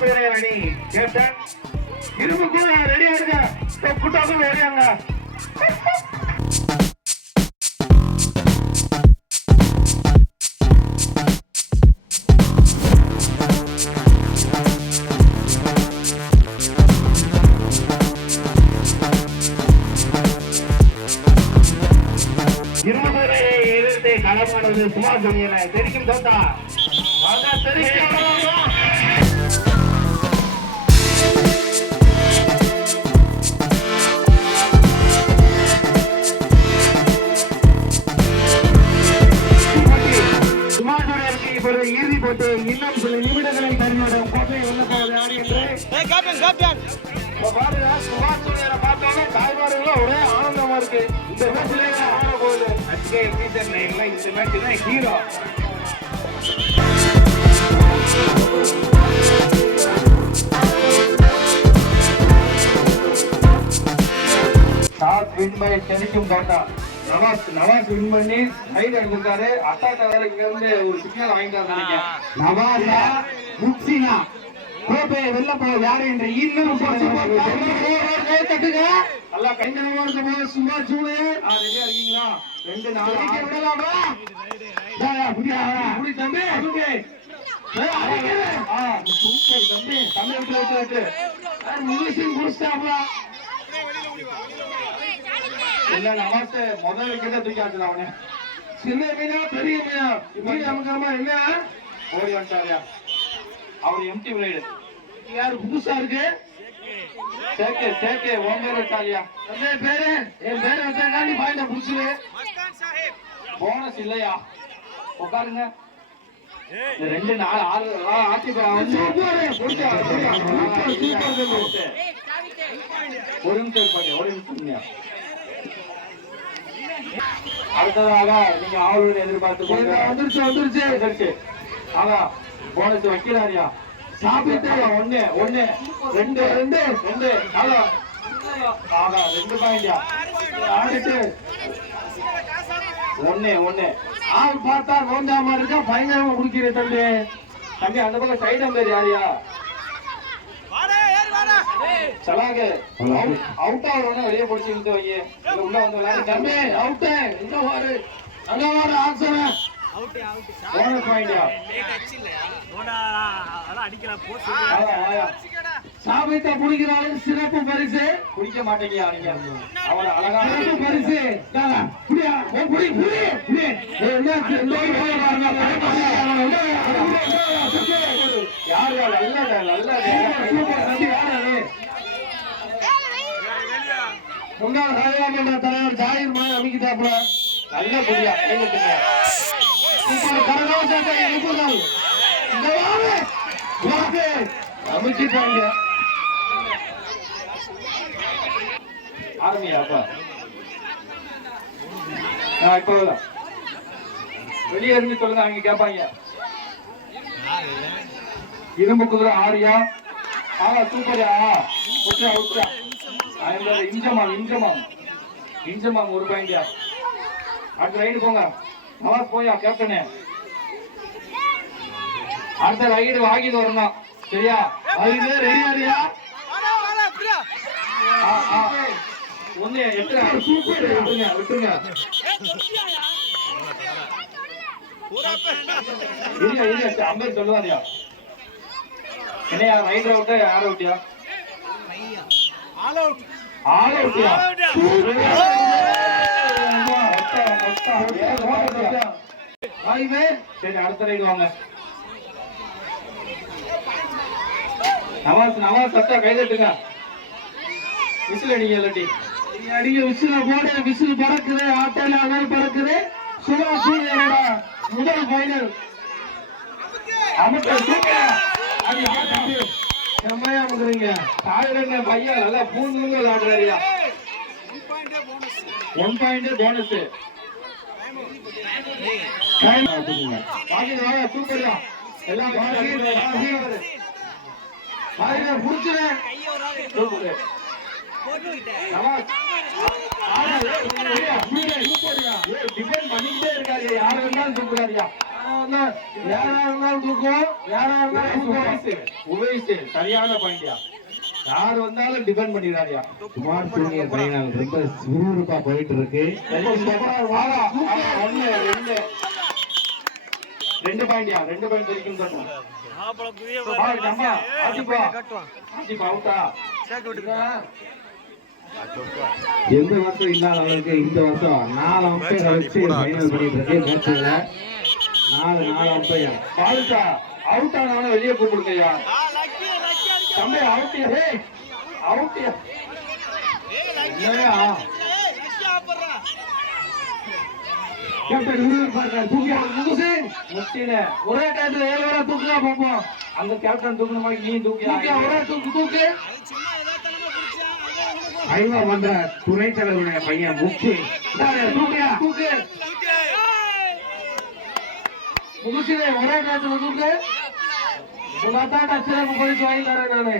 பேரையர் அணி captain இரும்புக்கு ready ஆடுங்க குட்டாக்கும் ரெடியாங்க இரும்பு எதிர்த்து களமானது சுமார் தெரிக்கும் தோட்டா வாங்க இறுதி போட்டு இன்னும் சில நிமிடங்களை தருமாடும் கோட்டை வெல்ல போவது யார் என்று இப்ப பாருங்க சுமார் சூரியனை பார்த்தோன்னே தாய்மார்கள் ஒரே ஆனந்தமா இருக்கு. இந்த மேட்ச்ல ஆட போகுது? அச்சே சீசன் நைன்ல இந்த மேட்ச் தான் ஹீரோ. டாஸ் வின் பை சென்னைக்கும் கோட்டா. நவாஸ் நவாஸ் வின் பண்ணி சைடு எடுத்திருக்காரு அட்டாட்ட வேற இங்க இருந்து ஒரு சிக்னல் வாங்கிட்டு வந்தாங்க நவாஸா முக்சினா கோப்பை வெல்ல போக யாரு என்று இன்னும் தட்டுங்க. நல்லா கைந்தனமா இருக்குமா சும்மா சூடு ரெடியா இருக்கீங்களா? ரெண்டு நாள் விடலாமா? புடி தம்பி தம்பி சூப்பர் தம்பி. தம்பி விட்டு விட்டு. விட்டு முழுசும் குடிச்சிட்டாப்ல இல்ல நவாஸ் முதல் விக்கெட்ட தூக்கி அவனே. சின்ன மீனா பெரிய மீனா? மீன் அமுக்காம ஓடி வந்துட்டாரியா அவர் எம்டி விளையாடு யாரு புதுசா இருக்கு? சேக்கே சேக்கே பேர் வச்சாலியா. என் பேரு? என் பேரு வச்சாங்க நீ பாயிண்ட புடிச்சுரு. போனஸ் இல்லையா? உட்காருங்க. ரெண்டு நாள் ஆறு ஆட்சி ஒரு நிமிஷம் ஒரு நிமிஷம். அடுத்ததாக நீங்க ஆவலுடன் எதிர்பார்த்து வந்துருச்சு வந்துருச்சு. வந்துருச்சு. ஆனா போனஸ் வைக்கிறாரியா? சாப்பிட்டு. ஒண்ணு ஒண்ணு ரெண்டு ரெண்டு. ரெண்டு. ஆகா ஆகா ரெண்டு பாயிண்டியா ஆடிட்டு. ஒண்ணு ஒண்ணு. ஆள் பார்த்தா நோந்தாம இருக்கா? பயங்கரமா குடிக்கிற தம்பி. தம்பி அந்த பக்கம் சைடம் பேர் யாரியா? சலாகு அவுட் ஆகிறவன வெளியே பிடிச்சி இழுத்து வை உள்ள வந்து விளையாடு தம்பி அவுட் வாரு அங்க வாரு சாபித்த சிறப்பு பரிசு குடிக்க மாட்டேங்கியா நீங்க அவன அழகா சிறப்பு பரிசு குடியா குடி குடி குடி என்ன ஒரு போய் பாருங்க அவன உள்ள வை, அவன உள்ள வை, உள்ள வை, சுத்தி வை. யார் யார் நல்ல நல்ல சூப்பர் தம்பி யார் அது முன்னாள் நாடாளுமன்ற தலைவர் ஜாகிர் மாய் அமைக்கிட்டாப்புல நல்ல புரியா கைவிட்டுங்க கரகோஷத்தை எழுப்புதல் இந்த வாரு வாக்கு. அமைச்சிட்டாங்க ஆரம்பியா அப்பா? நான் இப்போ வெளியே இருந்து சொல்லுங்க அவங்க கேட்பாங்க. இரும்பு குதிரை ஆரியா. ஆ சூப்பரியா உட்ரா உட்ரா ஐம்பது இஞ்சமாம் இஞ்சமாம் இஞ்சமாம் ஒரு பாயிண்டியா அடுத்த ரைடு போங்க. நவாஸ் போயா கேப்டனே அடுத்த ரைடு வாங்கிட்டு வரணும் சரியா? அதுக்கு ரெடி ஆடியா ஒண்ணு எத்தனை சூப்பர் விட்டுருங்க விட்டுருங்க. இல்ல இல்ல அம்பேர் சொல்லுவாரியா? என்னையா ரைடர் அவுட்டா யார் அவுட்டியா சரி அடுத்த ரைடு வாங்க. நவாஸ் நவாஸ் சட்டா கைதட்டுங்க. விசில் அடிங்க இல்லாட்டி அடிங்க விசில போட விசில் பறக்குது ஆட்டோல அவர் பறக்குது. சும்மா சூரியனோட முதல் ஃபைனல் அமுக்க. சூப்பர். அடி. செம்மையா அமுக்குறீங்க சாயிரங்க பையன் நல்லா பூந்து விளையாடுறாரியா ஒன் பாயிண்ட் போனஸ் சூப்பரியா எல்லாம் புடிச்சுறேன் பண்ணிக்கிட்டே இருக்காரு. யாரு வேணாலும் சூப்பராரியா யாரா இருந்தாலும் யாரா இருந்தாலும் சரியான பாயிண்டியா யார் வந்தாலும் டிபெண்ட் ஜூனியர் ஃபைனல் ரொம்ப சுறுசுறுப்பா போயிட்டு இருக்கு. ஒண்ணு ரெண்டு. ரெண்டு. பாயிண்டியா ரெண்டு பாயிண்ட் வரைக்கும் தான் அவுட்டா எந்த வருஷம் இல்லாத அளவுக்கு இந்த வருஷம் நாலு அம்பையரை வச்சு ஃபைனல் பண்ணிட்டு இருக்கு. மேட்ச்ல நாலு நாலு அம்பையர் பாலுக்கா அவுட் ஆனாலும் வெளியே கூப்பிடுங்கய்யா தம்பி அவுட்டியா? ஹே அவுட்டியா? ஒரே டயத்துல ஏழு தூக்குதா பாப்போம். அந்த கேப்டன் தூக்குன மாதிரி நீ தூக்கி ஒரே தூக்கு தூக்கு. ஐவா மன்ற துணைத் தலைவருடைய பையன் முக்கி தூக்கு. தூக்கு உங்க அத்தாட்ட சிறப்பு பரிசு வாங்கி தரேன் நானு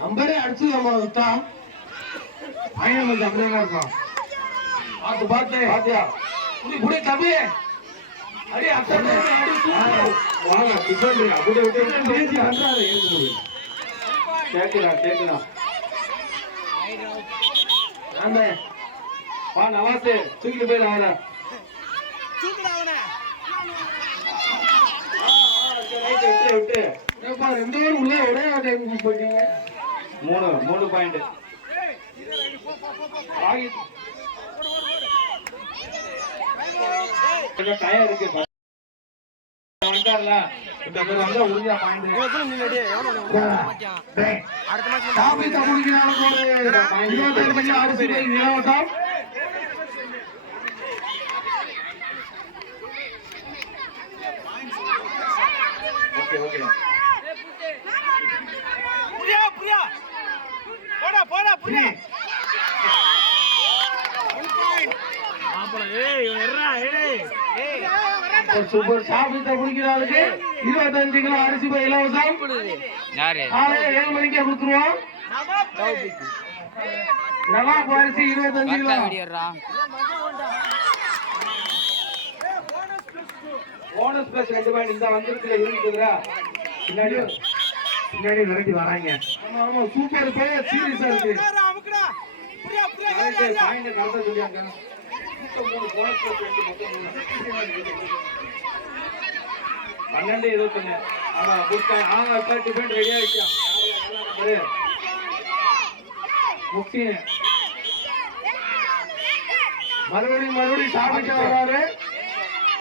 நம்பரே அடிச்சு நம்ம விட்டான் ஃபைனல் வந்து அப்படியே தான் இருக்கும். பார்த்து பார்த்து பாத்தியா? புடி புடி தம்பி அடி அத்தை அடி. வாங்க டிஃபன் அப்படியே விட்டு பேசி ஏற்க முடியும் கேக்குதா கேக்குதா? ஆமே வா நவாசு தூக்கிட்டு போயிடலாம் அவனை விட்டு விட்டு. ஏப்பா ரெண்டு பேரும் உள்ள ஒரே டைம் போயிட்டீங்க. மூணு மூணு பாயிண்ட் கொஞ்சம் டயம் இருக்கு வந்துட்டார்ல இந்த பேர் காபி தமிழ்கிறாலும் ஒரு இருபத்தேழு மணி அரிசி பை இலவசம் ஓகே ஓகே ஒரு சூப்பர் சாப்பிட்டு பிடிக்கிற ஆளுக்கு இருபத்தஞ்சு கிலோ அரிசி பை இலவசம் காலையில ஏழு மணிக்கே கொடுத்துருவோம் நவாப் அரிசி இருபத்தஞ்சு கிலோ போனஸ் பிளஸ் ரெண்டு பாயிண்ட் இந்த வந்திருக்குல இருக்குதுடா பின்னாடி பின்னாடி விரட்டி வராங்க ஆமா ஆமா சூப்பர் பிளேயர் சீரியஸா இருக்கு பாயிண்ட் கரெக்டா சொல்லியாங்க மூணு போனஸ் பிளஸ் ரெண்டு மொத்தம் மூணு. பன்னெண்டு இருபத்தொன்னு. ஆமா கொடுத்தேன் ஆமா இப்ப டிஃபன் ரெடி ஆயிடுச்சா? முக்கியம் மறுபடியும் மறுபடியும் சாப்பிட்டு வர்றாரு.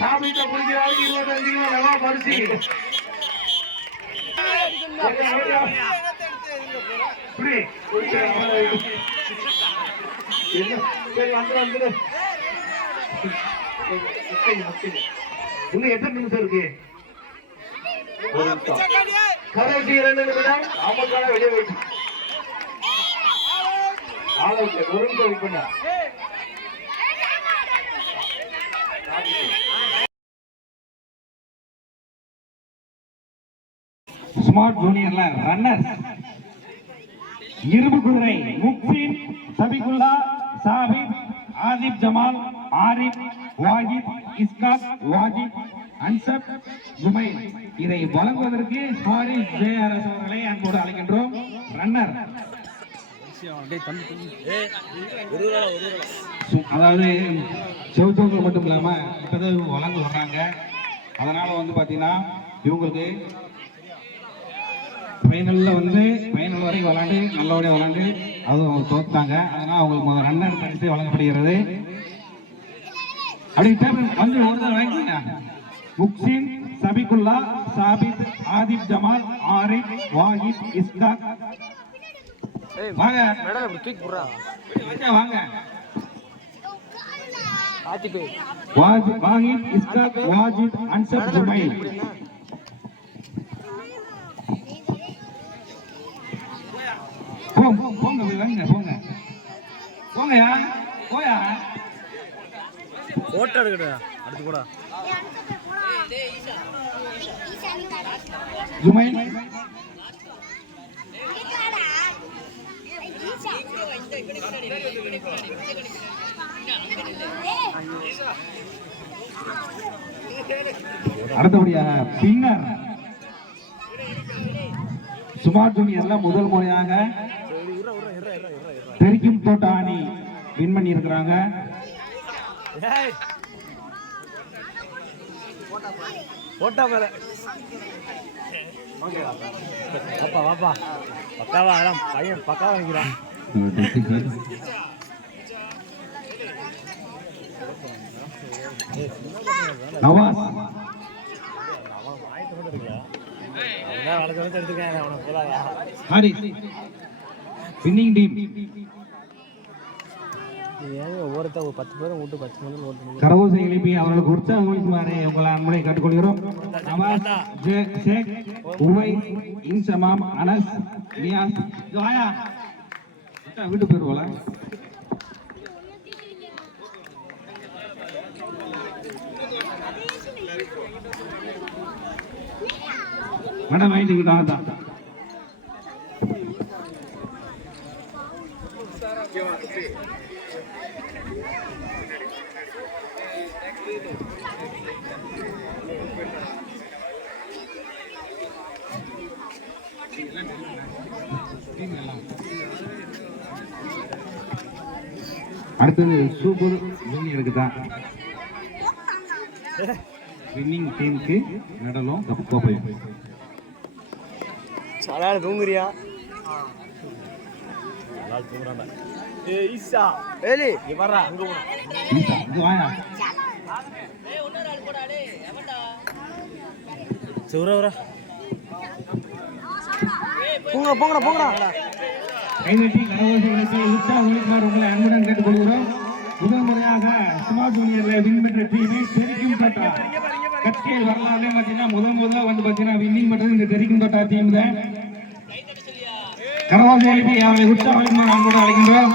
சாப்பிட்ட குடிக்கிறாரு இருபத்தஞ்சு கிலோ நல்லா பரிசு. இன்னும் எத்தனை நிமிஷம் இருக்கு? கடைசி இரண்டு நிமிடம் நாமக்கான வெளியே போயிட்டு. ஒரு நிமிஷம் வெயிட் பண்ண ஸ்மார்ட் ஜூனியர்ல ரன்னர் இரும்பு குதிரை முக்சின் சபிகுல்லா சாபித் ஆதிப் ஜமால் ஆரிப் வாஜித் இஸ்காத் வாஜித் அன்சப் ஜுமைன் இதை வழங்குவதற்கு ஹாரிஸ் ஜேஆர்எஸ் அவர்களை அன்போடு அழைக்கின்றோம். ரன்னர். அதாவது செவத்தவங்க மட்டும் இல்லாம இப்பதான் இவங்க வழங்க வர்றாங்க. அதனால வந்து பாத்தீங்கன்னா இவங்களுக்கு ஃபைனலில் வந்து ஃபைனல் வரைக்கும் விளாண்டு நல்லபடியாக விளாண்டு அதுவும் அவங்க தோத்தாங்க அதனால அவங்களுக்கு முதல் ரன்னர் பரிசு வழங்கப்படுகிறது. அப்படி பேப்பர் வந்து ஒரு தடவை வாங்கிக்கோங்க. முக்சின் சபிகுல்லா சாபித் ஆதிப் ஜமால் ஆரிப் வாஹித் இஸ்காக் வாங்க. வாங்க, வாங்க. வாஜி- வாஹித் இஸ்காக் வாஜித் அன்சப் ஜுமைல். போங்க போங்க வாங்க போங்க. போங்கயா போயா போட்டோ எடுக்கடா அடுத்து கூட ஜுமைல் அடுத்தபடியாக பின்னர் சுமார் ஜூனியர்ல முதல் முறையாக தெரிக்கும் தோட்ட அணி வின் பண்ணி இருக்கிறாங்க போட்டா வாப்பா வாப்பா. பக்காவா அதான் பையன் பக்காவா வளர்த்து எடுத்துக்கேன் அவனை போலாதா ஹாரிஸ். வின்னிங் டீம் ஏன் ஒவ்வொருத்த ஒரு பத்து பேரும் விட்டு பத்து மணி ஓட்டு கரவோசை எழுப்பி அவர்களுக்கு உற்சாகம் அளிக்குமாறு உங்களை அன்பனை கேட்டுக்கொள்கிறோம். நவாஸ் ஜே- ஷேக் உவை இன்சமாம் அனஸ் நியாஸ். ஜோயா விட்டா வீட்டு போயிருவோல மேடம் வாங்கிட்டு தான் அடுத்தது சூப்பர் ஜூனியருக்கு தான் வின்னிங் டீமுக்கு மெடலும் கப் கோப்பையும் சலால் தூங்குறியா? ஏ ஈசா ஏலி. நீ வர்றா அங்க போடா. ஈசா, இங்க வாயா சிவரா வரா. போங்கடா போங்கடா போங்கடா. கைதட்டி கரகோசைகளுக்கு உற்சாக ஒளிமாறு உங்களை அன்புடன் கேட்டுக்கொள்கிறோம். முதல் முறையாக சுமார் ஜூனியர்ல வின் பெற்ற டீம் தெரிக்கும் தட்டா. கட்சியில் வரலாறுல பார்த்தீங்கன்னா முதல் முதல்ல வந்து பார்த்தீங்கன்னா வின்னிங் பண்றது இந்த தெரிக்கும் தட்டா டீம் தான் கரகோசை எழுப்பி அவரை உற்சாக அழைக்கின்றோம்.